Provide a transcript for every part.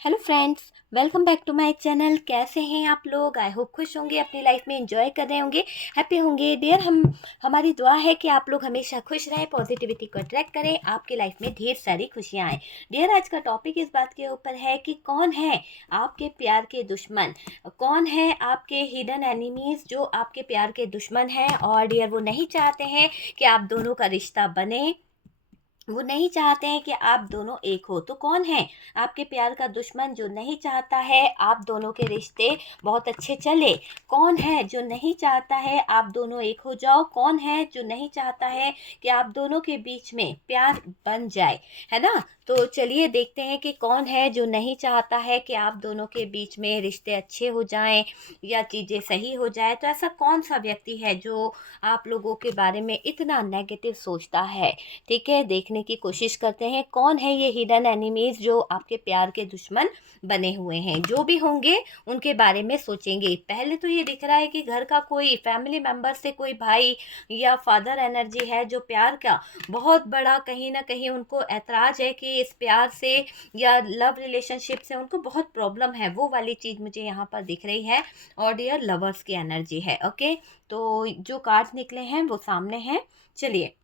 Hello friends, welcome back to my channel. कैसे हैं आप लोग? आई होप खुश होंगे, अपनी लाइफ में एंजॉय कर रहे होंगे, हैप्पी होंगे। डियर, हमारी दुआ है कि आप लोग हमेशा खुश रहें, पॉजिटिविटी को अट्रैक्ट करें, आपकी लाइफ में ढेर सारी खुशियां आएँ। डियर, आज का टॉपिक इस बात के ऊपर है कि कौन है आपके प्यार के दुश्मन, कौन है आपके हिडन एनिमीज जो आपके प्यार के दुश्मन हैं। और डियर, वो नहीं चाहते हैं कि आप दोनों का रिश्ता बने, वो नहीं चाहते हैं कि आप दोनों एक हो। तो कौन है आपके प्यार का दुश्मन जो नहीं चाहता है आप दोनों के रिश्ते बहुत अच्छे चले? कौन है जो नहीं चाहता है आप दोनों एक हो जाओ? कौन है जो नहीं चाहता है कि आप दोनों के बीच में प्यार बन जाए, है ना? तो चलिए देखते हैं कि कौन है जो नहीं चाहता है कि आप दोनों के बीच में रिश्ते अच्छे हो जाएं या चीज़ें सही हो जाए। तो ऐसा कौन सा व्यक्ति है जो आप लोगों के बारे में इतना नेगेटिव सोचता है? ठीक है, देखने की कोशिश करते हैं कौन है ये हिडन एनिमीज जो आपके प्यार के दुश्मन बने हुए हैं। जो भी होंगे उनके बारे में सोचेंगे। पहले तो ये दिख रहा है कि घर का कोई फैमिली मेंबर से कोई भाई या फादर एनर्जी है जो प्यार का बहुत बड़ा, कहीं ना कहीं उनको ऐतराज है कि इस प्यार से या लव रिलेशनशिप से उनको बहुत प्रॉब्लम है। वो वाली चीज़ मुझे यहाँ पर दिख रही है। और डियर, लवर्स की एनर्जी है। ओके, तो जो कार्ड्स निकले हैं वो सामने हैं। चलिए,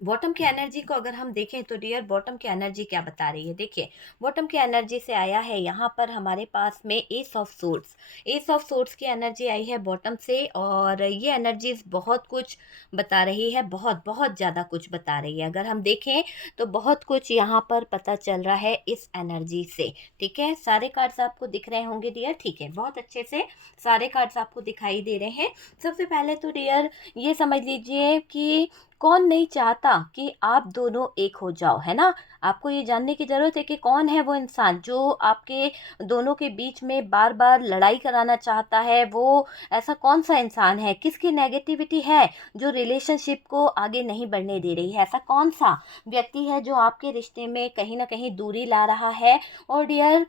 बॉटम की एनर्जी को अगर हम देखें तो डियर, बॉटम की एनर्जी क्या बता रही है? देखिए, बॉटम की एनर्जी से आया है यहाँ पर हमारे पास में S of swords. S of swords की एनर्जी आई है बॉटम से, और ये एनर्जीज बहुत कुछ बता रही है, बहुत बहुत ज़्यादा कुछ बता रही है। अगर हम देखें तो बहुत कुछ यहाँ पर पता चल रहा है इस एनर्जी से। ठीक है, सारे कार्ड्स आपको दिख रहे होंगे डियर। ठीक है, बहुत अच्छे से सारे कार्ड्स आपको दिखाई दे रहे हैं। सबसे पहले तो डियर ये समझ लीजिए कि कौन नहीं चाहता कि आप दोनों एक हो जाओ, है ना? आपको ये जानने की ज़रूरत है कि कौन है वो इंसान जो आपके दोनों के बीच में बार बार लड़ाई कराना चाहता है। वो ऐसा कौन सा इंसान है, किसकी नेगेटिविटी है जो रिलेशनशिप को आगे नहीं बढ़ने दे रही है? ऐसा कौन सा व्यक्ति है जो आपके रिश्ते में कहीं ना कहीं दूरी ला रहा है? और डियर,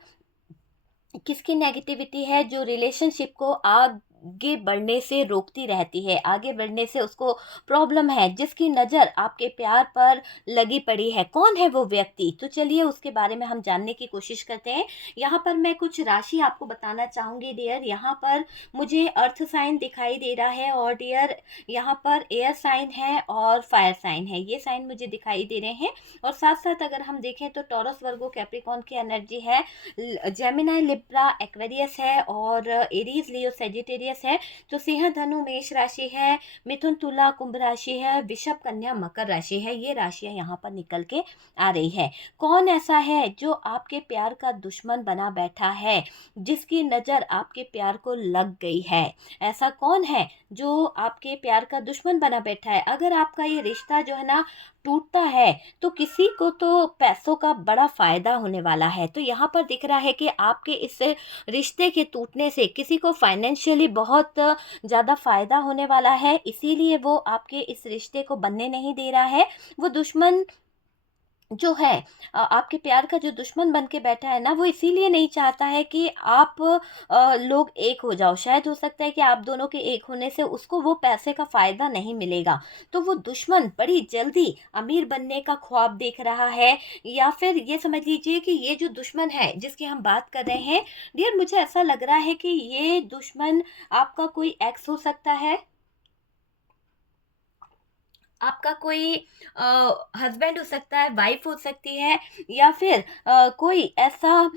किसकी नेगेटिविटी है जो रिलेशनशिप को आगे बढ़ने से रोकती रहती है, आगे बढ़ने से उसको प्रॉब्लम है, जिसकी नज़र आपके प्यार पर लगी पड़ी है? कौन है वो व्यक्ति? तो चलिए उसके बारे में हम जानने की कोशिश करते हैं। यहाँ पर मैं कुछ राशि आपको बताना चाहूँगी डियर। यहाँ पर मुझे अर्थ साइन दिखाई दे रहा है, और डियर यहाँ पर एयर साइन है और फायर साइन है, ये साइन मुझे दिखाई दे रहे हैं। और साथ साथ अगर हम देखें तो टॉरस, वर्गो, कैप्रिकॉर्न की एनर्जी है, जेमिनाई, लिब्रा, एक्वेरियस है, और एरीज, लियो, सेजिटेरियस है। तो सिंह, धनु, मेष राशि है, मिथुन, तुला, कुंभ राशि है, वृषभ, कन्या, मकर राशि है। ये राशियां यहाँ पर निकल के आ रही है। कौन ऐसा है जो आपके प्यार का दुश्मन बना बैठा है, जिसकी नज़र आपके प्यार को लग गई है? ऐसा कौन है जो आपके प्यार का दुश्मन बना बैठा है? अगर आपका ये रिश्ता जो है ना टूटता है तो किसी को तो पैसों का बड़ा फायदा होने वाला है। तो यहाँ पर दिख रहा है कि आपके इस रिश्ते के टूटने से किसी को फाइनेंशियली बहुत ज़्यादा फायदा होने वाला है, इसीलिए वो आपके इस रिश्ते को बनने नहीं दे रहा है। वो दुश्मन जो है, आपके प्यार का जो दुश्मन बन के बैठा है ना, वो इसीलिए नहीं चाहता है कि आप लोग एक हो जाओ। शायद हो सकता है कि आप दोनों के एक होने से उसको वो पैसे का फ़ायदा नहीं मिलेगा। तो वो दुश्मन बड़ी जल्दी अमीर बनने का ख्वाब देख रहा है। या फिर ये समझ लीजिए कि ये जो दुश्मन है जिसकी हम बात कर रहे हैं डियर, मुझे ऐसा लग रहा है कि ये दुश्मन आपका कोई एक्स हो सकता है, आपका कोई हस्बैंड हो सकता है, वाइफ हो सकती है, या फिर कोई ऐसा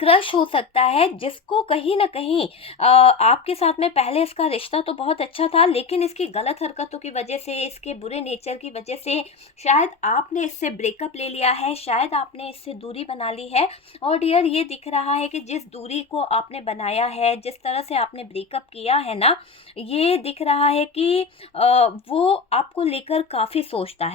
क्रश हो सकता है जिसको कहीं न कहीं आपके साथ में पहले इसका रिश्ता तो बहुत अच्छा था, लेकिन इसकी गलत हरकतों की वजह से, इसके बुरे नेचर की वजह से शायद आपने इससे ब्रेकअप ले लिया है, शायद आपने इससे दूरी बना ली है। और डियर, ये दिख रहा है कि जिस दूरी को आपने बनाया है, जिस तरह से आपने ब्रेकअप किया है ना, ये दिख रहा है कि वो आपको लेकर काफ़ी सोचता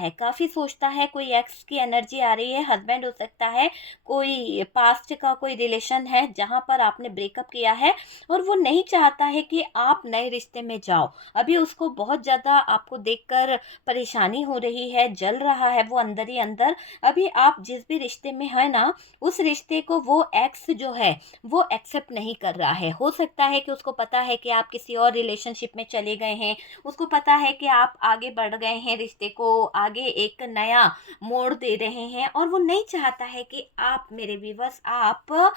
है, कोई एक्स की एनर्जी आ रही है, हस्बैंड हो सकता है, कोई पास्ट का कोई रिलेशन है जहाँ पर आपने ब्रेकअप किया है और वो नहीं चाहता है कि आप नए रिश्ते में जाओ। अभी उसको बहुत ज़्यादा आपको देखकर परेशानी हो रही है, जल रहा है वो अंदर ही अंदर। अभी आप जिस भी रिश्ते में है ना, उस रिश्ते को वो एक्स जो है वो एक्सेप्ट नहीं कर रहा है। हो सकता है कि उसको पता है कि आप किसी और रिलेशनशिप में चले गए हैं, उसको पता है कि आप आगे बढ़ गए हैं, रिश्ते को आगे एक नया मोड़ दे रहे हैं और वो नहीं चाहता है कि आप मेरे व्यूअर्स आप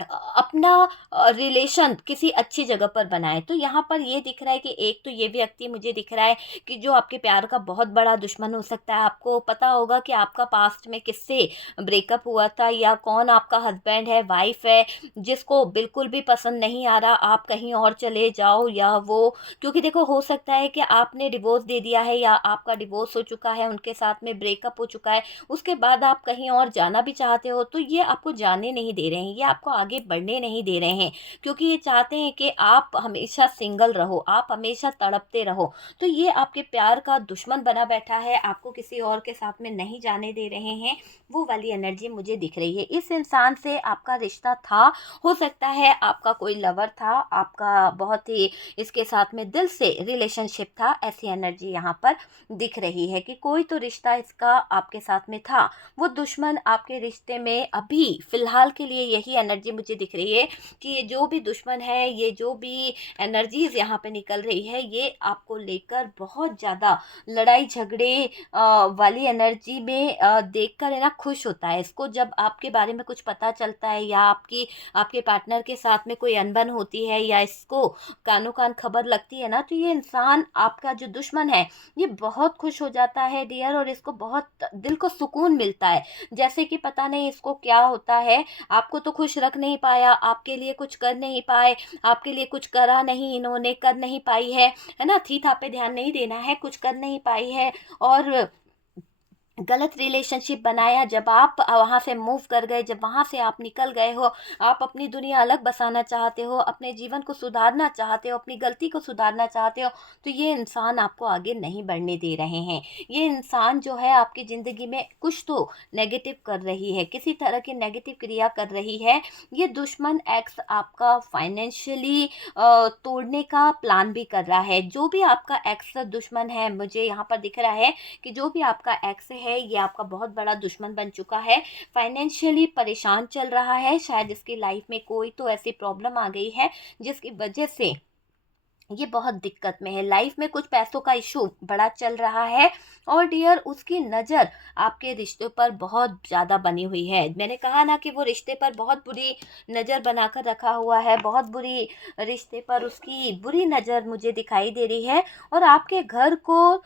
अपना रिलेशन किसी अच्छी जगह पर बनाए। तो यहाँ पर ये दिख रहा है कि एक तो ये व्यक्ति मुझे दिख रहा है कि जो आपके प्यार का बहुत बड़ा दुश्मन हो सकता है। आपको पता होगा कि आपका पास्ट में किससे ब्रेकअप हुआ था या कौन आपका हस्बैंड है, वाइफ है, जिसको बिल्कुल भी पसंद नहीं आ रहा आप कहीं और चले जाओ या वो, क्योंकि देखो हो सकता है कि आपने डिवोर्स दे दिया है या आपका डिवोर्स हो चुका है, उनके साथ में ब्रेकअप हो चुका है, उसके बाद आप कहीं और जाना भी चाहते हो तो ये आपको जाने नहीं दे रहे हैं, ये आपको आगे बढ़ने नहीं दे रहे हैं, क्योंकि ये चाहते हैं कि आप हमेशा सिंगल रहो, आप हमेशा तड़पते रहो। तो ये आपके प्यार का दुश्मन बना बैठा है, आपको किसी और के साथ में नहीं जाने दे रहे हैं। वो वाली एनर्जी मुझे दिख रही है। इस इंसान से आपका रिश्ता था, हो सकता है आपका कोई लवर था, आपका बहुत ही इसके साथ में दिल से रिलेशनशिप था, ऐसी एनर्जी यहाँ पर दिख रही है कि कोई तो रिश्ता इसका आपके साथ में था। वो दुश्मन आपके रिश्ते में अभी फिलहाल के लिए यही एनर्जी मुझे दिख रही है कि ये जो भी दुश्मन है, ये जो भी एनर्जीज यहाँ पे निकल रही है, ये आपको लेकर बहुत ज़्यादा लड़ाई झगड़े वाली एनर्जी में देखकर है ना खुश होता है। इसको जब आपके बारे में कुछ पता चलता है या आपके पार्टनर के साथ में कोई अनबन होती है या इसको कानों कान खबर लगती है ना, तो ये इंसान आपका जो दुश्मन है ये बहुत खुश हो जाता है डियर, और इसको बहुत दिल को सुकून मिलता है। जैसे कि पता नहीं इसको क्या होता है, आपको तो खुश रख नहीं पाया, आपके लिए कुछ कर नहीं पाए, आपके लिए कुछ करा नहीं, इन्होंने कर नहीं पाई है ना, थी था पे ध्यान नहीं देना है, कुछ कर नहीं पाई है और गलत रिलेशनशिप बनाया। जब आप वहाँ से मूव कर गए, जब वहाँ से आप निकल गए हो, आप अपनी दुनिया अलग बसाना चाहते हो, अपने जीवन को सुधारना चाहते हो, अपनी गलती को सुधारना चाहते हो, तो ये इंसान आपको आगे नहीं बढ़ने दे रहे हैं। ये इंसान जो है आपकी ज़िंदगी में कुछ तो नेगेटिव कर रही है, किसी तरह की नेगेटिव क्रिया कर रही है। ये दुश्मन एक्स आपका फाइनेंशियली तोड़ने का प्लान भी कर रहा है। जो भी आपका एक्स दुश्मन है, मुझे यहाँ पर दिख रहा है कि जो भी आपका एक्स है ये आपका बहुत बड़ा दुश्मन बन चुका है, फाइनेंशियली परेशान चल रहा है। शायद इसकी लाइफ में कोई तो ऐसी प्रॉब्लम आ गई है जिसकी वजह से ये बहुत दिक्कत में है, लाइफ में कुछ पैसों का इशू बड़ा चल रहा है और डियर उसकी नज़र आपके रिश्ते पर बहुत ज़्यादा बनी हुई है। मैंने कहा ना कि वो रिश्ते पर बहुत बुरी नज़र बनाकर रखा हुआ है, बहुत बुरी रिश्ते पर उसकी बुरी नज़र मुझे दिखाई दे रही है और आपके घर को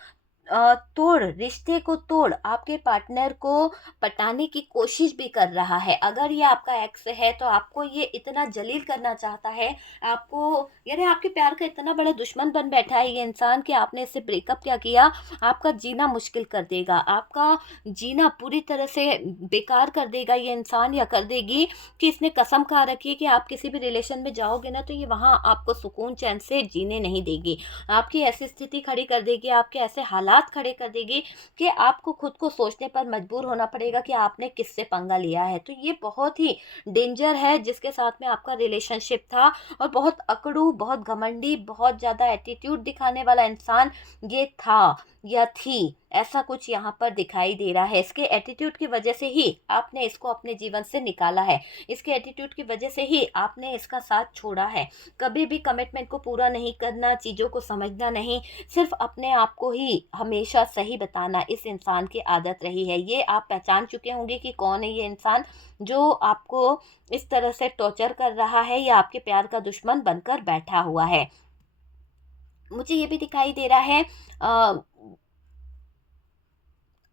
तोड़, रिश्ते को तोड़, आपके पार्टनर को पटाने की कोशिश भी कर रहा है। अगर ये आपका एक्स है तो आपको ये इतना जलील करना चाहता है, आपको यानी आपके प्यार का इतना बड़ा दुश्मन बन बैठा है ये इंसान कि आपने इससे ब्रेकअप क्या किया, आपका जीना मुश्किल कर देगा, आपका जीना पूरी तरह से बेकार कर देगा ये इंसान, या कर देगी कि इसने कसम खा रखी है कि आप किसी भी रिलेशन में जाओगे ना तो ये वहाँ आपको सुकून चैन से जीने नहीं देगी, आपकी ऐसी स्थिति खड़ी कर देगी, आपके ऐसे हालात खड़े कर देगी कि आपको खुद को सोचने पर मजबूर होना पड़ेगा कि आपने किससे पंगा लिया है। तो ये बहुत ही डेंजर है जिसके साथ में आपका रिलेशनशिप था और बहुत अकड़ू, बहुत घमंडी, बहुत ज़्यादा एटीट्यूड दिखाने वाला इंसान ये था या थी, ऐसा कुछ यहाँ पर दिखाई दे रहा है। इसके एटीट्यूड की वजह से ही आपने इसको अपने जीवन से निकाला है, इसके एटीट्यूड की वजह से ही आपने इसका साथ छोड़ा है। कभी भी कमिटमेंट को पूरा नहीं करना, चीज़ों को समझना नहीं, सिर्फ अपने आप को ही हमेशा सही बताना इस इंसान की आदत रही है। ये आप पहचान चुके होंगे कि कौन है ये इंसान जो आपको इस तरह से टॉर्चर कर रहा है या आपके प्यार का दुश्मन बनकर बैठा हुआ है। मुझे ये भी दिखाई दे रहा है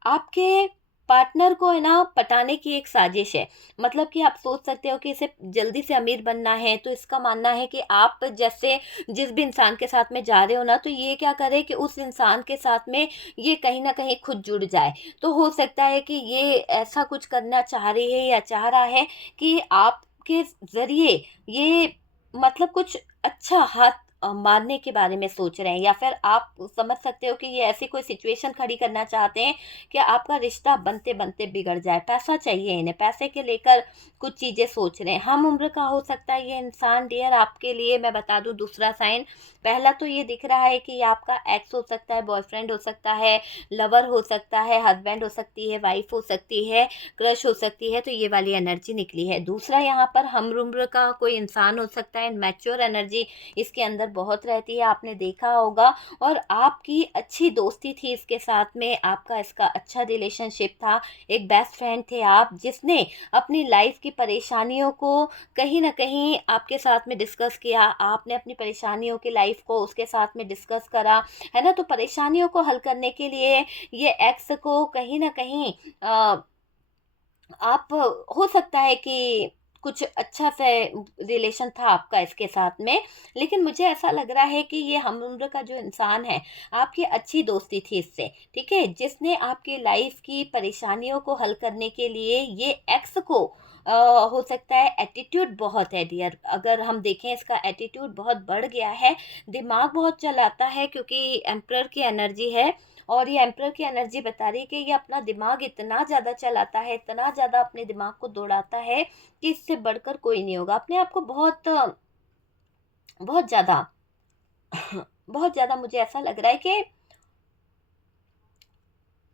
आपके पार्टनर को है ना पटाने की एक साजिश है। मतलब कि आप सोच सकते हो कि इसे जल्दी से अमीर बनना है, तो इसका मानना है कि आप जैसे जिस भी इंसान के साथ में जा रहे हो ना, तो ये क्या करे कि उस इंसान के साथ में ये कहीं ना कहीं खुद जुड़ जाए। तो हो सकता है कि ये ऐसा कुछ करना चाह रही है या चाह रहा है कि आपके ज़रिए ये मतलब कुछ अच्छा हाथ मारने के बारे में सोच रहे हैं, या फिर आप समझ सकते हो कि ये ऐसी कोई सिचुएशन खड़ी करना चाहते हैं कि आपका रिश्ता बनते बनते बिगड़ जाए। पैसा चाहिए इन्हें, पैसे के लेकर कुछ चीज़ें सोच रहे हैं। हम उम्र का हो सकता है ये इंसान डियर। आपके लिए मैं बता दूं दूसरा साइन, पहला तो ये दिख रहा है कि ये आपका एक्स हो सकता है, बॉयफ्रेंड हो सकता है, लवर हो सकता है, हस्बैंड हो सकती है, वाइफ हो सकती है, क्रश हो सकती है। तो ये वाली एनर्जी निकली है। दूसरा यहाँ पर हम उम्र का कोई इंसान हो सकता है, मैच्योर एनर्जी इसके अंदर बहुत रहती है, आपने देखा होगा। और आपकी अच्छी दोस्ती थी इसके साथ में, आपका इसका अच्छा रिलेशनशिप था, एक बेस्ट फ्रेंड थे आप, जिसने अपनी लाइफ की परेशानियों को कहीं ना कहीं आपके साथ में डिस्कस किया। आपने अपनी परेशानियों की लाइफ को उसके साथ में डिस्कस करा, है ना। तो परेशानियों को हल करने के लिए ये एक्स को कहीं ना कहीं आप, हो सकता है कि कुछ अच्छा से रिलेशन था आपका इसके साथ में। लेकिन मुझे ऐसा लग रहा है कि ये हम उम्र का जो इंसान है, आपकी अच्छी दोस्ती थी इससे, ठीक है, जिसने आपकी लाइफ की परेशानियों को हल करने के लिए ये एक्स को हो सकता है एटीट्यूड बहुत है डियर। अगर हम देखें इसका एटीट्यूड बहुत बढ़ गया है, दिमाग बहुत चलाता है, क्योंकि एम्परर की एनर्जी है। और ये एम्परर की एनर्जी बता रही है कि ये अपना दिमाग इतना ज़्यादा चलाता है, इतना ज़्यादा अपने दिमाग को दौड़ाता है कि इससे बढ़कर कोई नहीं होगा। अपने आप को बहुत बहुत ज़्यादा बहुत ज़्यादा मुझे ऐसा लग रहा है कि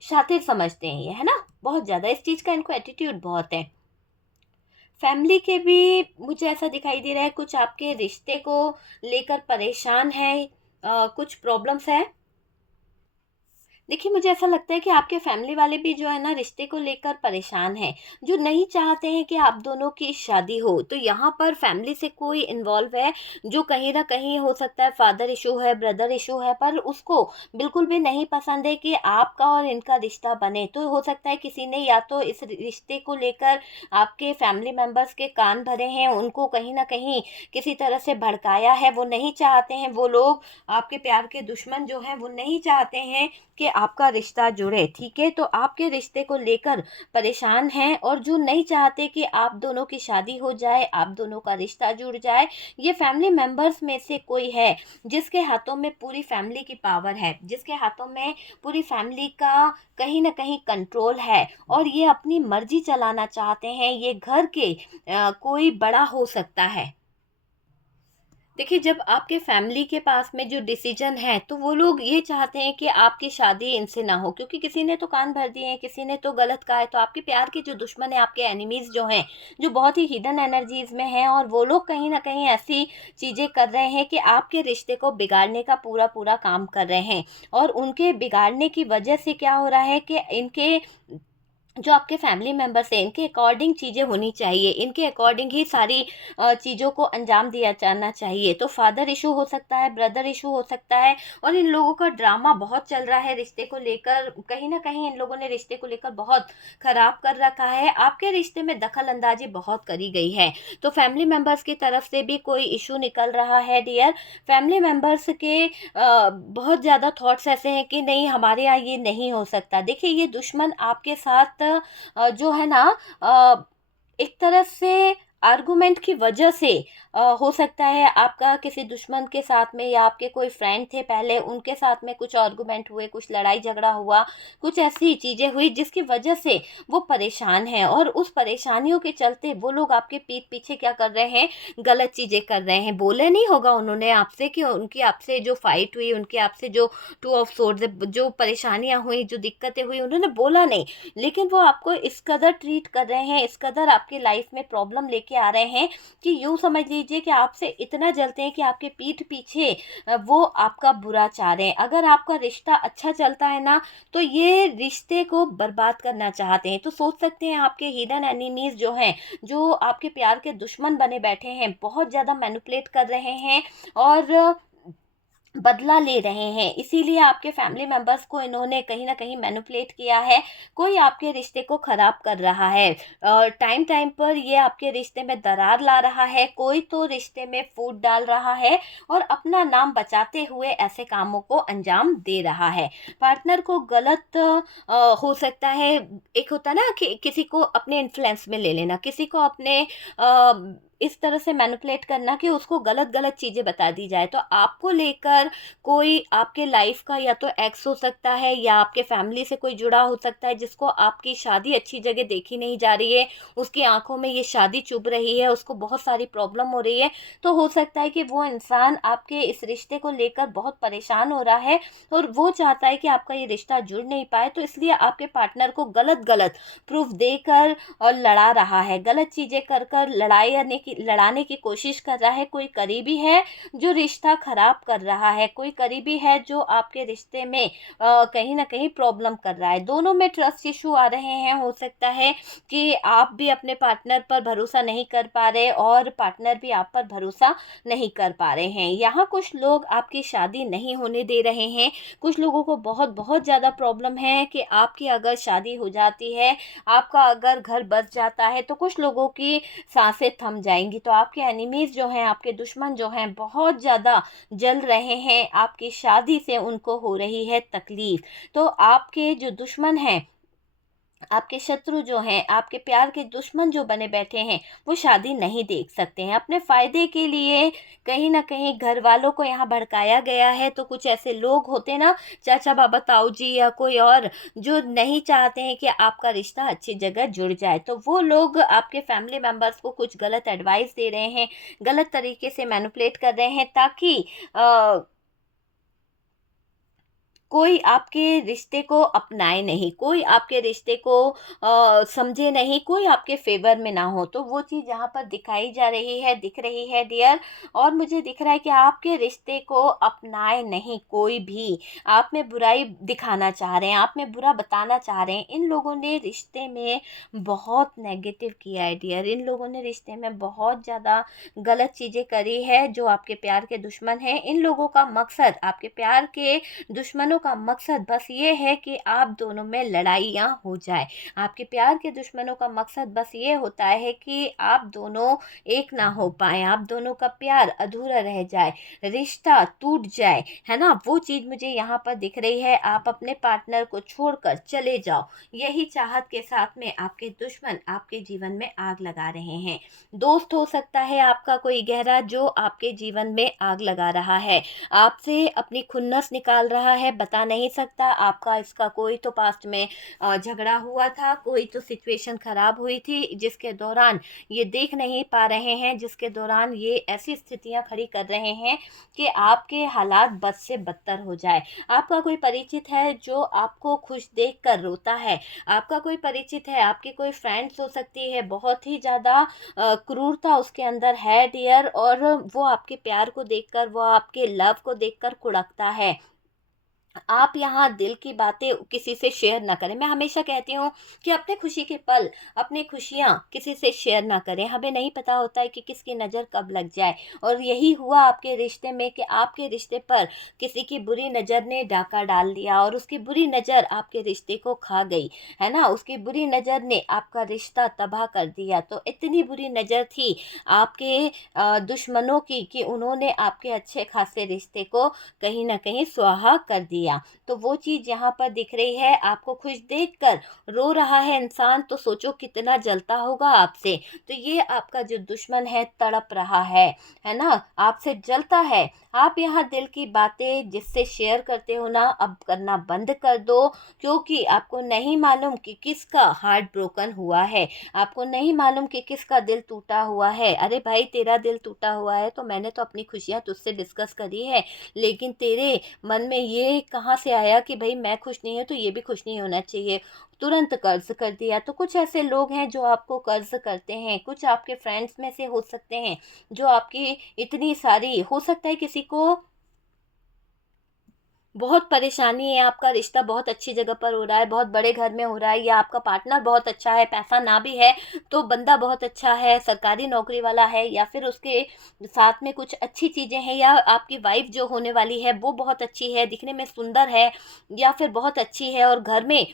शातिर समझते हैं ये, है ना। बहुत ज़्यादा इस चीज़ का इनको एटीट्यूड बहुत है। फैमिली के भी मुझे ऐसा दिखाई दे रहा है, कुछ आपके रिश्ते को लेकर परेशान है, कुछ प्रॉब्लम्स है। देखिए, मुझे ऐसा लगता है कि आपके फैमिली वाले भी जो है ना रिश्ते को लेकर परेशान हैं, जो नहीं चाहते हैं कि आप दोनों की शादी हो। तो यहाँ पर फैमिली से कोई इन्वॉल्व है, जो कहीं न कहीं हो सकता है फादर इश्यू है, ब्रदर इश्यू है, पर उसको बिल्कुल भी नहीं पसंद है कि आपका और इनका रिश्ता बने। तो हो सकता है किसी ने या तो इस रिश्ते को लेकर आपके फैमिली मेंबर्स के कान भरे हैं, उनको कहीं न कहीं किसी तरह से भड़काया है। वो नहीं चाहते हैं, वो लोग आपके प्यार के दुश्मन जो हैं, वो नहीं चाहते हैं कि आपका रिश्ता जुड़े, ठीक है। तो आपके रिश्ते को लेकर परेशान हैं, और जो नहीं चाहते कि आप दोनों की शादी हो जाए, आप दोनों का रिश्ता जुड़ जाए, ये फैमिली मेंबर्स में से कोई है जिसके हाथों में पूरी फैमिली की पावर है, जिसके हाथों में पूरी फैमिली का कहीं ना कहीं कंट्रोल है, और ये अपनी मर्जी चलाना चाहते हैं। ये घर के कोई बड़ा हो सकता है। देखिए, जब आपके फैमिली के पास में जो डिसीजन है, तो वो लोग ये चाहते हैं कि आपकी शादी इनसे ना हो, क्योंकि किसी ने तो कान भर दिए हैं, किसी ने तो गलत कहा है। तो आपके प्यार के जो दुश्मन है, आपके एनिमीज जो हैं, जो बहुत ही हिडन एनर्जीज में हैं, और वो लोग कहीं ना कहीं ऐसी चीज़ें कर रहे हैं कि आपके रिश्ते को बिगाड़ने का पूरा पूरा काम कर रहे हैं। और उनके बिगाड़ने की वजह से क्या हो रहा है कि इनके जो आपके फैमिली मेंबर्स हैं, इनके अकॉर्डिंग चीज़ें होनी चाहिए, इनके अकॉर्डिंग ही सारी चीज़ों को अंजाम दिया जाना चाहिए। तो फादर इशू हो सकता है, ब्रदर इशू हो सकता है, और इन लोगों का ड्रामा बहुत चल रहा है रिश्ते को लेकर। कहीं ना कहीं इन लोगों ने रिश्ते को लेकर बहुत खराब कर रखा है, आपके रिश्ते में दखल अंदाजी बहुत करी गई है। तो फैमिली मेंबर्स की तरफ से भी कोई इशू निकल रहा है डियर। फैमिली मेंबर्स के बहुत ज़्यादा थॉट्स ऐसे हैं कि नहीं, हमारे यहाँ ये नहीं हो सकता। देखिए, ये दुश्मन आपके साथ जो है ना, अ, एक तरह से आर्गुमेंट की वजह से हो सकता है आपका किसी दुश्मन के साथ में, या आपके कोई फ्रेंड थे पहले, उनके साथ में कुछ आर्गुमेंट हुए, कुछ लड़ाई झगड़ा हुआ, कुछ ऐसी चीज़ें हुई जिसकी वजह से वो परेशान हैं। और उस परेशानियों के चलते वो लोग आपके पीठ पीछे क्या कर रहे हैं, गलत चीज़ें कर रहे हैं। बोले नहीं होगा उन्होंने आपसे कि उनकी आपसे जो फाइट हुई, उनकी आपसे जो टू ऑफ सोर्ड्स, जो परेशानियां हुई, जो दिक्कतें हुई, उन्होंने बोला नहीं, लेकिन वो आपको इस कदर ट्रीट कर रहे हैं, इस कदर आपकी लाइफ में प्रॉब्लम लेके आ रहे हैं कि यूँ समझ लीजिए कि आपसे इतना जलते हैं कि आपके पीठ पीछे वो आपका बुरा चाह रहे हैं। अगर आपका रिश्ता अच्छा चलता है ना, तो ये रिश्ते को बर्बाद करना चाहते हैं। तो सोच सकते हैं आपके हिडन एनिमीज जो हैं, जो आपके प्यार के दुश्मन बने बैठे हैं, बहुत ज़्यादा मैनिपुलेट कर रहे हैं और बदला ले रहे हैं। इसीलिए आपके फैमिली मेंबर्स को इन्होंने कहीं न कहीं मैनिपुलेट किया है। कोई आपके रिश्ते को ख़राब कर रहा है, और टाइम टाइम पर ये आपके रिश्ते में दरार ला रहा है, कोई तो रिश्ते में फूट डाल रहा है, और अपना नाम बचाते हुए ऐसे कामों को अंजाम दे रहा है। पार्टनर को गलत हो सकता है, एक होता है ना कि किसी को अपने इन्फ्लुएंस में ले लेना, किसी को अपने इस तरह से मैनिपुलेट करना कि उसको गलत गलत चीज़ें बता दी जाए। तो आपको लेकर कोई आपके लाइफ का या तो एक्स हो सकता है या आपके फैमिली से कोई जुड़ा हो सकता है, जिसको आपकी शादी अच्छी जगह देखी नहीं जा रही है, उसकी आंखों में ये शादी चुभ रही है, उसको बहुत सारी प्रॉब्लम हो रही है। तो हो सकता है कि वो इंसान आपके इस रिश्ते को लेकर बहुत परेशान हो रहा है और वो चाहता है कि आपका ये रिश्ता जुड़ नहीं पाए, तो इसलिए आपके पार्टनर को गलत गलत प्रूफ देकर और लड़ा रहा है, गलत चीज़ें कर कर लड़ाने की कोशिश कर रहा है। कोई करीबी है जो रिश्ता खराब कर रहा है, कोई करीबी है जो आपके रिश्ते में कहीं ना कहीं प्रॉब्लम कर रहा है। दोनों में ट्रस्ट इशू आ रहे हैं। हो सकता है कि आप भी अपने पार्टनर पर भरोसा नहीं कर पा रहे और पार्टनर भी आप पर भरोसा नहीं कर पा रहे हैं। यहाँ कुछ लोग आपकी शादी नहीं होने दे रहे हैं। कुछ लोगों को बहुत बहुत ज़्यादा प्रॉब्लम है कि आपकी अगर शादी हो जाती है, आपका अगर घर बस जाता है, तो कुछ लोगों की सांसें थम जाएंगी। तो आपके एनिमीज जो हैं, आपके दुश्मन जो हैं, बहुत ज़्यादा जल रहे हैं। आपकी शादी से उनको हो रही है तकलीफ। तो आपके जो दुश्मन हैं, आपके शत्रु जो हैं, आपके प्यार के दुश्मन जो बने बैठे हैं, वो शादी नहीं देख सकते हैं। अपने फ़ायदे के लिए कहीं न कहीं घर वालों को यहाँ भड़काया गया है। तो कुछ ऐसे लोग होते ना, चाचा बाबा ताऊ जी या कोई और, जो नहीं चाहते हैं कि आपका रिश्ता अच्छी जगह जुड़ जाए, तो वो लोग आपके फैमिली मेम्बर्स को कुछ गलत एडवाइस दे रहे हैं, गलत तरीके से मैनिपुलेट कर रहे हैं, ताकि कोई आपके रिश्ते को अपनाए नहीं, कोई आपके रिश्ते को समझे नहीं, कोई आपके फेवर में ना हो। तो वो चीज़ यहाँ पर दिखाई जा रही है, दिख रही है डियर। और मुझे दिख रहा है कि आपके रिश्ते को अपनाए नहीं कोई भी। आप में बुराई दिखाना चाह रहे हैं, आप में बुरा बताना चाह रहे हैं। इन लोगों ने रिश्ते में बहुत नेगेटिव किया है डियर। इन लोगों ने रिश्ते में बहुत ज़्यादा गलत चीज़ें करी है। जो आपके प्यार के दुश्मन हैं, इन लोगों का मकसद, आपके प्यार के दुश्मनों का मकसद बस ये है कि आप दोनों में लड़ाइयाँ हो जाए। आपके प्यार के दुश्मनों का मकसद बस ये होता है कि आप दोनों एक ना हो पाए, आप दोनों का प्यार अधूरा रह जाए, रिश्ता टूट जाए, है ना। वो चीज़ मुझे यहाँ पर दिख रही है। आप अपने पार्टनर को छोड़कर चले जाओ, यही चाहत के साथ में आपके दुश्मन आपके जीवन में आग लगा रहे हैं। दोस्त हो सकता है आपका कोई गहरा, जो आपके जीवन में आग लगा रहा है, आपसे अपनी खुन्नस निकाल रहा है, बता नहीं सकता। आपका इसका कोई तो पास्ट में झगड़ा हुआ था, कोई तो सिचुएशन खराब हुई थी, जिसके दौरान ये देख नहीं पा रहे हैं, जिसके दौरान ये ऐसी स्थितियां खड़ी कर रहे हैं कि आपके हालात बद से बदतर हो जाए। आपका कोई परिचित है जो आपको खुश देख कर रोता है, आपका कोई परिचित है, आपकी कोई फ्रेंड्स हो सकती है, बहुत ही ज़्यादा क्रूरता उसके अंदर है डियर, और वो आपके प्यार को देखकर, वो आपके लव को देखकर कुड़कता है। आप यहाँ दिल की बातें किसी से शेयर ना करें। मैं हमेशा कहती हूँ कि अपने खुशी के पल, अपनी खुशियाँ किसी से शेयर ना करें। हमें नहीं पता होता है कि किसकी नज़र कब लग जाए, और यही हुआ आपके रिश्ते में कि आपके रिश्ते पर किसी की बुरी नज़र ने डाका डाल दिया, और उसकी बुरी नज़र आपके रिश्ते को खा गई, है ना। उसकी बुरी नज़र ने आपका रिश्ता तबाह कर दिया। तो इतनी बुरी नज़र थी आपके दुश्मनों की कि उन्होंने आपके अच्छे खासे रिश्ते को कहीं ना कहीं स्वाहा कर दिया। तो वो चीज़ यहाँ पर दिख रही है। आपको खुश देखकर रो रहा है इंसान, तो सोचो कितना जलता होगा आपसे। तो ये आपका जो दुश्मन है तड़प रहा है ना, आपसे जलता है। आप यहाँ दिल की बातें जिससे शेयर करते हो ना, अब करना बंद कर दो, क्योंकि आपको नहीं मालूम कि किसका हार्ट ब्रोकन हुआ है, आपको नहीं मालूम कि किसका दिल टूटा हुआ है। अरे भाई, तेरा दिल टूटा हुआ है तो मैंने तो अपनी खुशियाँ तुझसे डिस्कस करी है, लेकिन तेरे मन में ये कहाँ से आया कि भाई मैं खुश नहीं हूँ तो ये भी खुश नहीं होना चाहिए, तुरंत कर्ज कर दिया। तो कुछ ऐसे लोग हैं जो आपको कर्ज करते हैं। कुछ आपके फ्रेंड्स में से हो सकते हैं जो आपकी इतनी सारी, हो सकता है किसी को बहुत परेशानी है, आपका रिश्ता बहुत अच्छी जगह पर हो रहा है, बहुत बड़े घर में हो रहा है, या आपका पार्टनर बहुत अच्छा है, पैसा ना भी है तो बंदा बहुत अच्छा है, सरकारी नौकरी वाला है, या फिर उसके साथ में कुछ अच्छी चीज़ें हैं, या आपकी वाइफ जो होने वाली है वो बहुत अच्छी है, दिखने में सुंदर है, या फिर बहुत अच्छी है, और घर में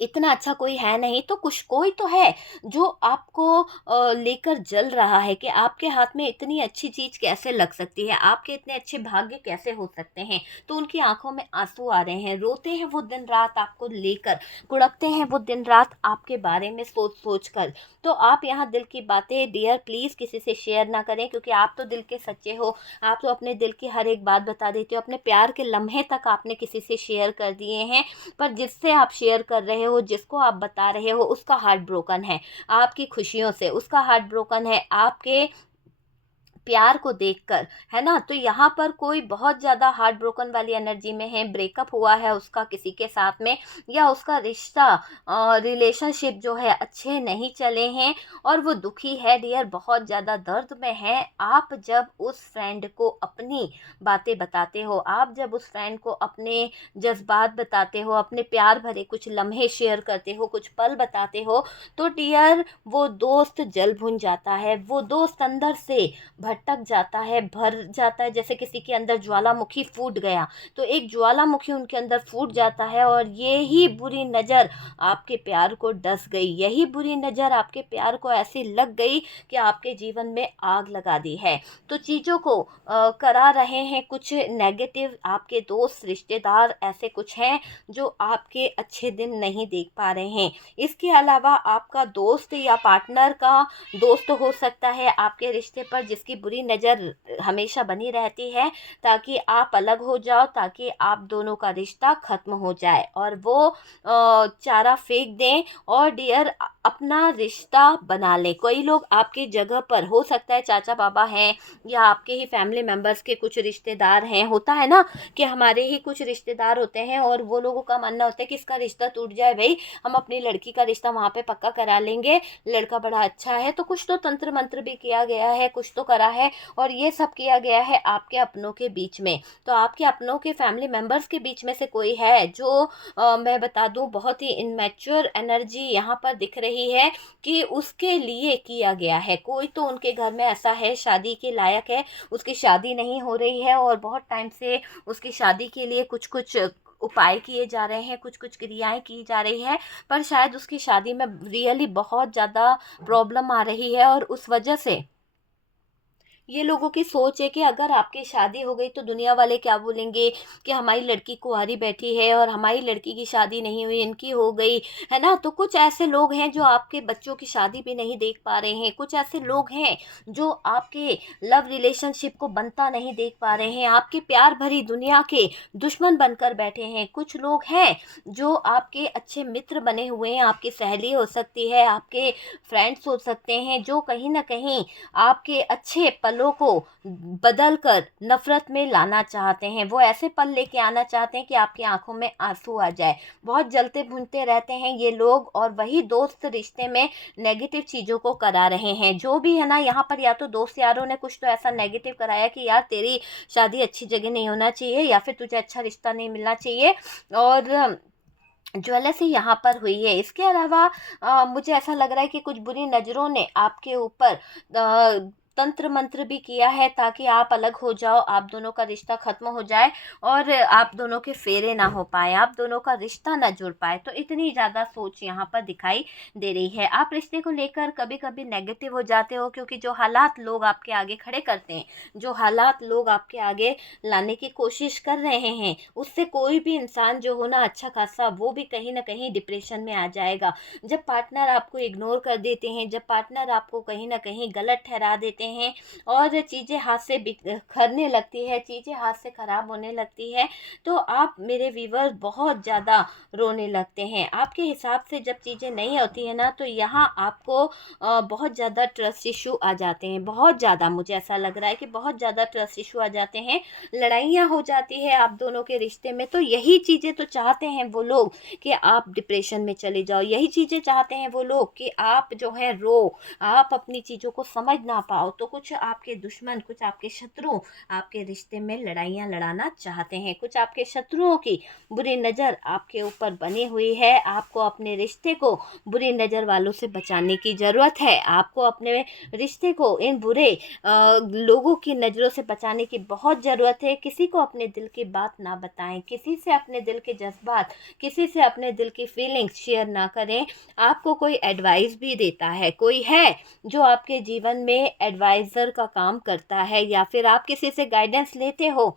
इतना अच्छा कोई है नहीं, तो कुछ कोई तो है जो आपको लेकर जल रहा है कि आपके हाथ में इतनी अच्छी चीज़ कैसे लग सकती है, आपके इतने अच्छे भाग्य कैसे हो सकते हैं। तो उनकी आंखों में आंसू आ रहे हैं, रोते हैं वो दिन रात आपको लेकर, कुड़कते हैं वो दिन रात आपके बारे में सोच सोच कर। तो आप यहाँ दिल की बातें डियर प्लीज़ किसी से शेयर ना करें, क्योंकि आप तो दिल के सच्चे हो, आप तो अपने दिल की हर एक बात बता देते हो, अपने प्यार के लम्हे तक आपने किसी से शेयर कर दिए हैं। पर जिससे आप शेयर कर रहे हो, जिसको आप बता रहे हो, उसका हार्ट ब्रोकन है आपकी खुशियों से, उसका हार्ट ब्रोकन है आपके प्यार को देखकर, है ना? तो यहाँ पर कोई बहुत ज़्यादा हार्ट ब्रोकन वाली एनर्जी में है, ब्रेकअप हुआ है उसका किसी के साथ में, या उसका रिश्ता रिलेशनशिप जो है अच्छे नहीं चले हैं और वो दुखी है डियर, बहुत ज़्यादा दर्द में है। आप जब उस फ्रेंड को अपनी बातें बताते हो, आप जब उस फ्रेंड को अपने जज़्बात बताते हो, अपने प्यार भरे कुछ लम्हे शेयर करते हो, कुछ पल बताते हो, तो डियर वो दोस्त जल भुन जाता है, वो दोस्त अंदर से भटक जाता है, भर जाता है, जैसे किसी के अंदर ज्वालामुखी फूट गया, तो एक ज्वालामुखी उनके अंदर फूट जाता है और यही बुरी नज़र आपके प्यार को डस गई, यही बुरी नज़र आपके प्यार को ऐसी लग गई कि आपके जीवन में आग लगा दी है। तो चीज़ों को करा रहे हैं कुछ नेगेटिव आपके दोस्त रिश्तेदार, ऐसे कुछ हैं जो आपके अच्छे दिन नहीं देख पा रहे हैं। इसके अलावा आपका दोस्त या पार्टनर का दोस्त हो सकता है आपके रिश्ते पर, जिसकी बुरी नज़र हमेशा बनी रहती है, ताकि आप अलग हो जाओ, ताकि आप दोनों का रिश्ता ख़त्म हो जाए और वो चारा फेंक दें और डियर अपना रिश्ता बना लें। कई लोग आपकी जगह पर, हो सकता है चाचा बाबा हैं या आपके ही फैमिली मेम्बर्स के कुछ रिश्तेदार हैं, होता है ना कि हमारे ही कुछ रिश्तेदार होते हैं और वो लोगों का मानना होता है कि इसका रिश्ता टूट जाए भाई, हम अपनी लड़की का रिश्ता वहाँ पे पक्का करा लेंगे, लड़का बड़ा अच्छा है। तो कुछ तो तंत्र मंत्र भी किया गया है, कुछ तो करा है, और ये सब किया गया है आपके अपनों के बीच में। तो आपके अपनों के फैमिली मेम्बर्स के बीच में से कोई है जो मैं बता दूं बहुत ही इनमैच्योर एनर्जी यहाँ पर दिख रही है कि उसके लिए किया गया है। कोई तो उनके घर में ऐसा है, शादी के लायक है, उसकी शादी नहीं हो रही है और बहुत टाइम से उसकी शादी के लिए कुछ कुछ उपाय किए जा रहे हैं, कुछ कुछ क्रियाएं की जा रही है, पर शायद उसकी शादी में रियली बहुत ज़्यादा प्रॉब्लम आ रही है और उस वजह से ये लोगों की सोच है कि अगर आपकी शादी हो गई तो दुनिया वाले क्या बोलेंगे कि हमारी लड़की कुंवारी बैठी है और हमारी लड़की की शादी नहीं हुई, इनकी हो गई, है ना? तो कुछ ऐसे लोग हैं जो आपके बच्चों की शादी भी नहीं देख पा रहे हैं, कुछ ऐसे लोग हैं जो आपके लव रिलेशनशिप को बनता नहीं देख पा रहे हैं, आपके प्यार भरी दुनिया के दुश्मन बनकर बैठे हैं। कुछ लोग हैं जो आपके अच्छे मित्र बने हुए हैं, आपकी सहेली हो सकती है, आपके फ्रेंड्स हो सकते हैं, जो कहीं ना कहीं आपके अच्छे पलों को बदल कर नफरत में लाना चाहते हैं। वो ऐसे पल लेके आना चाहते हैं कि आपकी आंखों में आंसू आ जाए। बहुत जलते भुनते रहते हैं ये लोग और वही दोस्त रिश्ते में नेगेटिव चीज़ों को करा रहे हैं। जो भी है ना यहाँ पर, या तो दोस्त यारों ने कुछ तो ऐसा नेगेटिव कराया कि यार तेरी शादी अच्छी जगह नहीं होना चाहिए या फिर तुझे अच्छा रिश्ता नहीं मिलना चाहिए, और ज्वेलसी यहाँ पर हुई है। इसके अलावा मुझे ऐसा लग रहा है कि कुछ बुरी नज़रों ने आपके ऊपर तंत्र मंत्र भी किया है ताकि आप अलग हो जाओ, आप दोनों का रिश्ता ख़त्म हो जाए और आप दोनों के फेरे ना हो पाए, आप दोनों का रिश्ता ना जुड़ पाए। तो इतनी ज़्यादा सोच यहाँ पर दिखाई दे रही है। आप रिश्ते को लेकर कभी कभी नेगेटिव हो जाते हो, क्योंकि जो हालात लोग आपके आगे खड़े करते हैं, जो हालात लोग आपके आगे लाने की कोशिश कर रहे हैं, उससे कोई भी इंसान जो हो ना अच्छा खासा, वो भी कहीं ना कहीं डिप्रेशन में आ जाएगा। जब पार्टनर आपको इग्नोर कर देते हैं, जब पार्टनर आपको कहीं ना कहीं गलत ठहरा देते हैं और चीज़ें हाथ से बिखरने लगती है, चीज़ें हाथ से ख़राब होने लगती है, तो आप मेरे व्यूवर्स बहुत ज़्यादा रोने लगते हैं। आपके हिसाब से जब चीज़ें नहीं होती है ना, तो यहाँ आपको बहुत ज़्यादा ट्रस्ट इशू आ जाते हैं, बहुत ज़्यादा, मुझे ऐसा लग रहा है कि बहुत ज़्यादा ट्रस्ट इशू आ जाते हैं, लड़ाइयाँ हो जाती है आप दोनों के रिश्ते में। तो यही चीज़ें तो चाहते हैं वो लोग कि आप डिप्रेशन में चले जाओ, यही चीज़ें चाहते हैं वो लोग कि आप जो है रो, आप अपनी चीज़ों को समझ ना पाओ। तो कुछ आपके दुश्मन, कुछ आपके शत्रु आपके रिश्ते में लड़ाइयाँ लड़ाना चाहते हैं। कुछ आपके शत्रुओं की बुरी नज़र आपके ऊपर बनी हुई है। आपको अपने रिश्ते को बुरी नज़र वालों से बचाने की ज़रूरत है। आपको अपने रिश्ते को इन बुरे लोगों की नज़रों से बचाने की बहुत ज़रूरत है। किसी को अपने दिल की बात ना बताएं, किसी से अपने दिल के जज्बात, किसी से अपने दिल की फीलिंग्स शेयर ना करें। आपको कोई एडवाइस भी देता है, कोई है जो आपके जीवन में एडवाइज़र का काम करता है, या फिर आप किसी से गाइडेंस लेते हो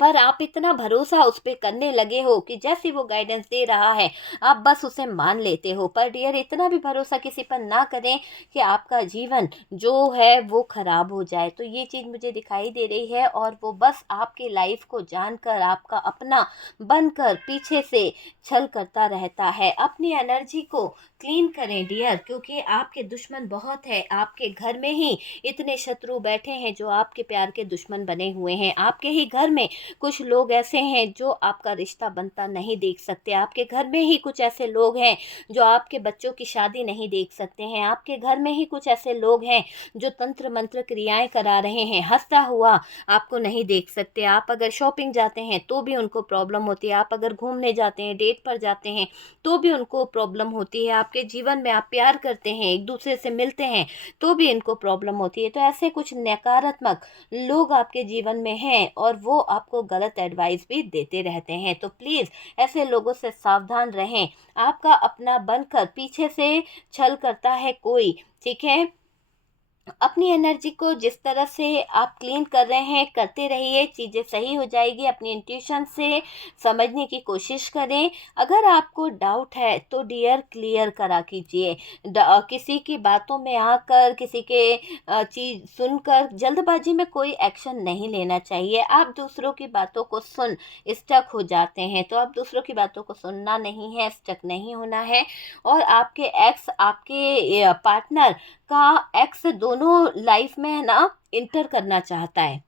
पर आप इतना भरोसा उस पे करने लगे हो कि जैसे वो गाइडेंस दे रहा है आप बस उसे मान लेते हो। पर डियर, इतना भी भरोसा किसी पर ना करें कि आपका जीवन जो है वो खराब हो जाए। तो ये चीज़ मुझे दिखाई दे रही है, और वो बस आपके लाइफ को जानकर आपका अपना बनकर पीछे से छल करता रहता है। अपनी एनर्जी को क्लीन करें डियर, क्योंकि आपके दुश्मन बहुत है। आपके घर में ही इतने शत्रु बैठे हैं जो आपके प्यार के दुश्मन बने हुए हैं। आपके ही घर में कुछ लोग ऐसे हैं जो आपका रिश्ता बनता नहीं देख सकते। आपके घर में ही कुछ ऐसे लोग हैं जो आपके बच्चों की शादी नहीं देख सकते हैं। आपके घर में ही कुछ ऐसे लोग हैं जो तंत्र मंत्र क्रियाएं करा रहे हैं, हंसता हुआ आपको नहीं देख सकते। आप अगर शॉपिंग जाते हैं तो भी उनको प्रॉब्लम होती है। आप अगर घूमने जाते हैं, डेट पर जाते हैं तो भी उनको प्रॉब्लम होती है। आपके जीवन में आप प्यार करते हैं, एक दूसरे से मिलते हैं तो भी इनको प्रॉब्लम होती है। तो ऐसे कुछ नकारात्मक लोग आपके जीवन में हैं और वो आपको गलत एडवाइस भी देते रहते हैं। तो प्लीज़ ऐसे लोगों से सावधान रहें। आपका अपना बनकर पीछे से छल करता है कोई, ठीक है। अपनी एनर्जी को जिस तरह से आप क्लीन कर रहे हैं करते रहिए, चीज़ें सही हो जाएगी। अपनी इंट्यूशन से समझने की कोशिश करें। अगर आपको डाउट है तो डियर क्लियर करा कीजिए। किसी की बातों में आकर, किसी के चीज़ सुनकर जल्दबाजी में कोई एक्शन नहीं लेना चाहिए। आप दूसरों की बातों को सुन स्टक हो जाते हैं, तो आप दूसरों की बातों को सुनना नहीं है, स्टक नहीं होना है। और आपके एक्स, आपके पार्टनर का एक्स दोनों लाइफ में है ना इंटर करना चाहता है।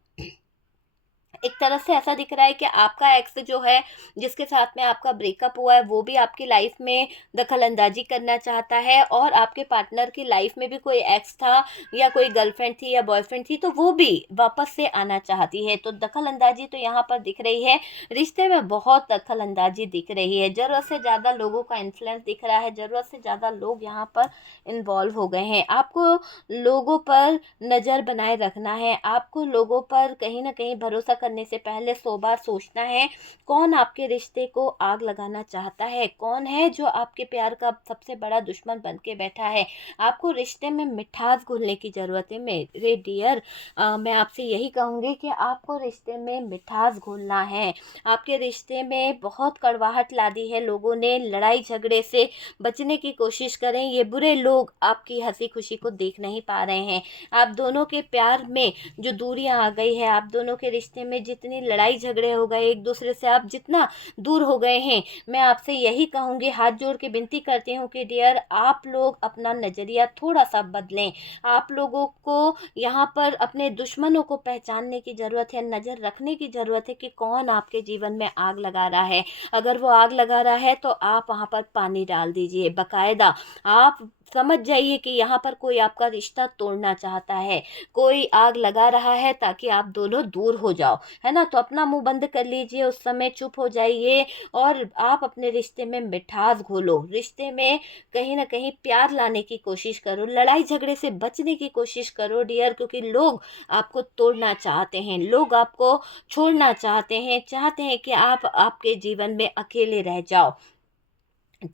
एक तरह से ऐसा दिख रहा है कि आपका एक्स जो है, जिसके साथ में आपका ब्रेकअप हुआ है, वो भी आपकी लाइफ में दखल अंदाजी करना चाहता है। और आपके पार्टनर की लाइफ में भी कोई एक्स था या कोई गर्लफ्रेंड थी या बॉयफ्रेंड थी, तो वो भी वापस से आना चाहती है। तो दखल अंदाजी तो यहाँ पर दिख रही है, रिश्ते में बहुत दखल अंदाजी दिख रही है। ज़रूरत से ज़्यादा लोगों का इन्फ्लुएंस दिख रहा है, ज़रूरत से ज़्यादा लोग यहाँ पर इन्वॉल्व हो गए हैं। आपको लोगों पर नज़र बनाए रखना है। आपको लोगों पर कहीं ना कहीं भरोसा करने से पहले 100 बार सोचना है। कौन आपके रिश्ते को आग लगाना चाहता है, कौन है जो आपके प्यार का सबसे बड़ा दुश्मन बन के बैठा है। आपको रिश्ते में मिठास घोलने की ज़रूरत है। मेरे डियर, मैं आपसे यही कहूँगी कि आपको रिश्ते में मिठास घोलना है। आपके रिश्ते में बहुत कड़वाहट ला दी है लोगों ने। लड़ाई झगड़े से बचने की कोशिश करें। ये बुरे लोग आपकी हंसी खुशी को देख नहीं पा रहे हैं। आप दोनों के प्यार में जो दूरियां आ गई है, आप दोनों के रिश्ते में जितनी लड़ाई झगड़े हो गए, एक दूसरे से आप जितना दूर हो गए हैं, मैं आपसे यही कहूँगी, हाथ जोड़ के विनती करती हूँ कि डियर, आप लोग अपना नज़रिया थोड़ा सा बदलें। आप लोगों को यहाँ पर अपने दुश्मनों को पहचानने की ज़रूरत है, नज़र रखने की ज़रूरत है कि कौन आपके जीवन में आग लगा रहा है। अगर वो आग लगा रहा है तो आप वहाँ पर पानी डाल दीजिए बाकायदा। आप समझ जाइए कि यहाँ पर कोई आपका रिश्ता तोड़ना चाहता है, कोई आग लगा रहा है ताकि आप दोनों दूर हो जाओ, है ना। तो अपना मुंह बंद कर लीजिए, उस समय चुप हो जाइए और आप अपने रिश्ते में मिठास घोलो। रिश्ते में कहीं ना कहीं प्यार लाने की कोशिश करो, लड़ाई झगड़े से बचने की कोशिश करो डियर, क्योंकि लोग आपको तोड़ना चाहते हैं, लोग आपको छोड़ना चाहते हैं कि आप आपके जीवन में अकेले रह जाओ,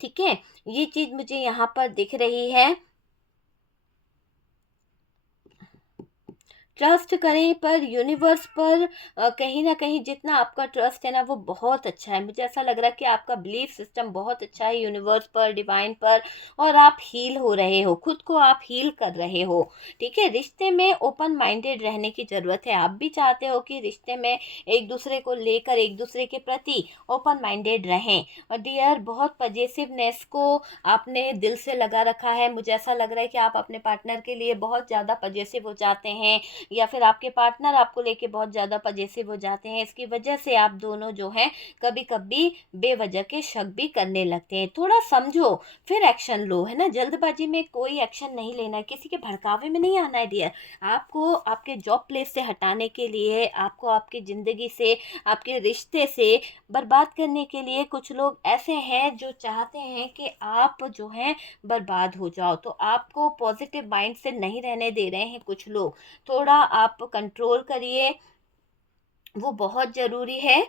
ठीक है। ये चीज़ मुझे यहाँ पर दिख रही है। ट्रस्ट करें, पर यूनिवर्स पर कहीं ना कहीं जितना आपका ट्रस्ट है ना वो बहुत अच्छा है। मुझे ऐसा लग रहा है कि आपका बिलीफ सिस्टम बहुत अच्छा है यूनिवर्स पर, डिवाइन पर, और आप हील हो रहे हो, खुद को आप हील कर रहे हो, ठीक है। रिश्ते में ओपन माइंडेड रहने की ज़रूरत है। आप भी चाहते हो कि रिश्ते में एक दूसरे को लेकर, एक दूसरे के प्रति ओपन माइंडेड रहें। और डियर, बहुत पजेसिवनेस को आपने दिल से लगा रखा है। मुझे ऐसा लग रहा है कि आप अपने पार्टनर के लिए बहुत ज़्यादा पजेसिव हो जाते हैं, या फिर आपके पार्टनर आपको लेके बहुत ज़्यादा पजेसिव हो जाते हैं। इसकी वजह से आप दोनों जो हैं कभी कभी बेवजह के शक भी करने लगते हैं। थोड़ा समझो फिर एक्शन लो, है ना। जल्दबाजी में कोई एक्शन नहीं लेना है, किसी के भड़कावे में नहीं आना है डियर। आपको आपके जॉब प्लेस से हटाने के लिए, आपको आपकी ज़िंदगी से, आपके रिश्ते से बर्बाद करने के लिए कुछ लोग ऐसे हैं जो चाहते हैं कि आप जो हैं बर्बाद हो जाओ। तो आपको पॉजिटिव माइंड से नहीं रहने दे रहे हैं कुछ लोग। थोड़ा आप कंट्रोल करिए, वो बहुत ज़रूरी है।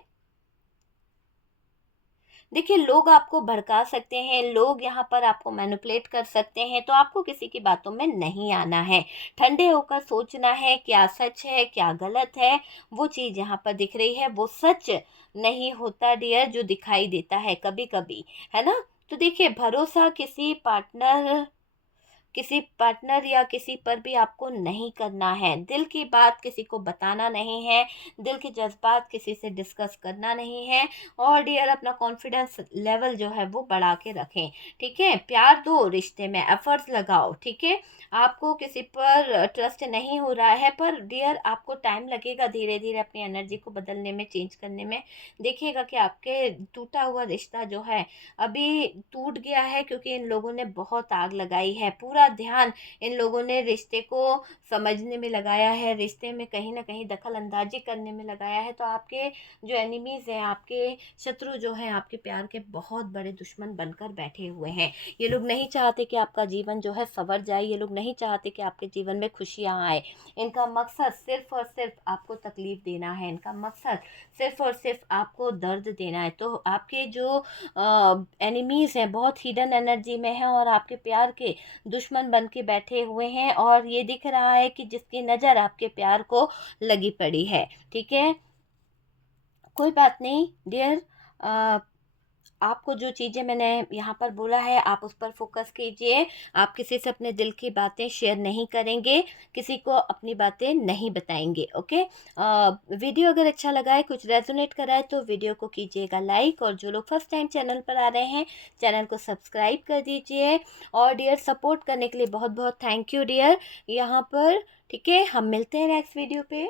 देखिए, लोग आपको भड़का सकते हैं, लोग यहाँ पर आपको मैनिपुलेट कर सकते हैं, तो आपको किसी की बातों में नहीं आना है। ठंडे होकर सोचना है क्या सच है क्या गलत है। वो चीज़ यहाँ पर दिख रही है, वो सच नहीं होता डियर जो दिखाई देता है कभी कभी, है ना। तो देखिए, भरोसा किसी पार्टनर या किसी पर भी आपको नहीं करना है। दिल की बात किसी को बताना नहीं है, दिल के जज्बात किसी से डिस्कस करना नहीं है। और डियर, अपना कॉन्फिडेंस लेवल जो है वो बढ़ा के रखें, ठीक है। प्यार दो, रिश्ते में एफर्ट्स लगाओ, ठीक है। आपको किसी पर ट्रस्ट नहीं हो रहा है, पर डियर आपको टाइम लगेगा धीरे धीरे अपनी एनर्जी को बदलने में, चेंज करने में। देखिएगा कि आपके टूटा हुआ रिश्ता जो है अभी टूट गया है, क्योंकि इन लोगों ने बहुत आग लगाई है। पूरा ध्यान इन लोगों ने रिश्ते को समझने में लगाया है, रिश्ते में कहीं ना कहीं दखल अंदाजी करने में लगाया है। तो आपके जो एनिमीज हैं, आपके शत्रु जो हैं, आपके प्यार के बहुत बड़े दुश्मन बनकर बैठे हुए हैं। ये लोग नहीं चाहते कि आपका जीवन जो है संवर जाए, ये लोग नहीं चाहते कि आपके जीवन में खुशियाँ आए। इनका मकसद सिर्फ और सिर्फ आपको तकलीफ देना है, इनका मकसद सिर्फ और सिर्फ आपको दर्द देना है। तो आपके जो एनिमीज़ हैं बहुत हिडन एनर्जी में हैं और आपके प्यार के दुश्मन बन के बैठे हुए हैं। और ये दिख रहा है कि जिसकी नज़र आपके प्यार को लगी पड़ी है, ठीक है। कोई बात नहीं डियर, आपको जो चीज़ें मैंने यहाँ पर बोला है आप उस पर फोकस कीजिए। आप किसी से अपने दिल की बातें शेयर नहीं करेंगे, किसी को अपनी बातें नहीं बताएंगे, ओके। वीडियो अगर अच्छा लगा है, कुछ रेजोनेट करा है, तो वीडियो को कीजिएगा लाइक। और जो लोग फर्स्ट टाइम चैनल पर आ रहे हैं, चैनल को सब्सक्राइब कर दीजिए। और डियर, सपोर्ट करने के लिए बहुत बहुत थैंक यू डियर यहाँ पर, ठीक है। हम मिलते हैं नेक्स्ट वीडियो पे।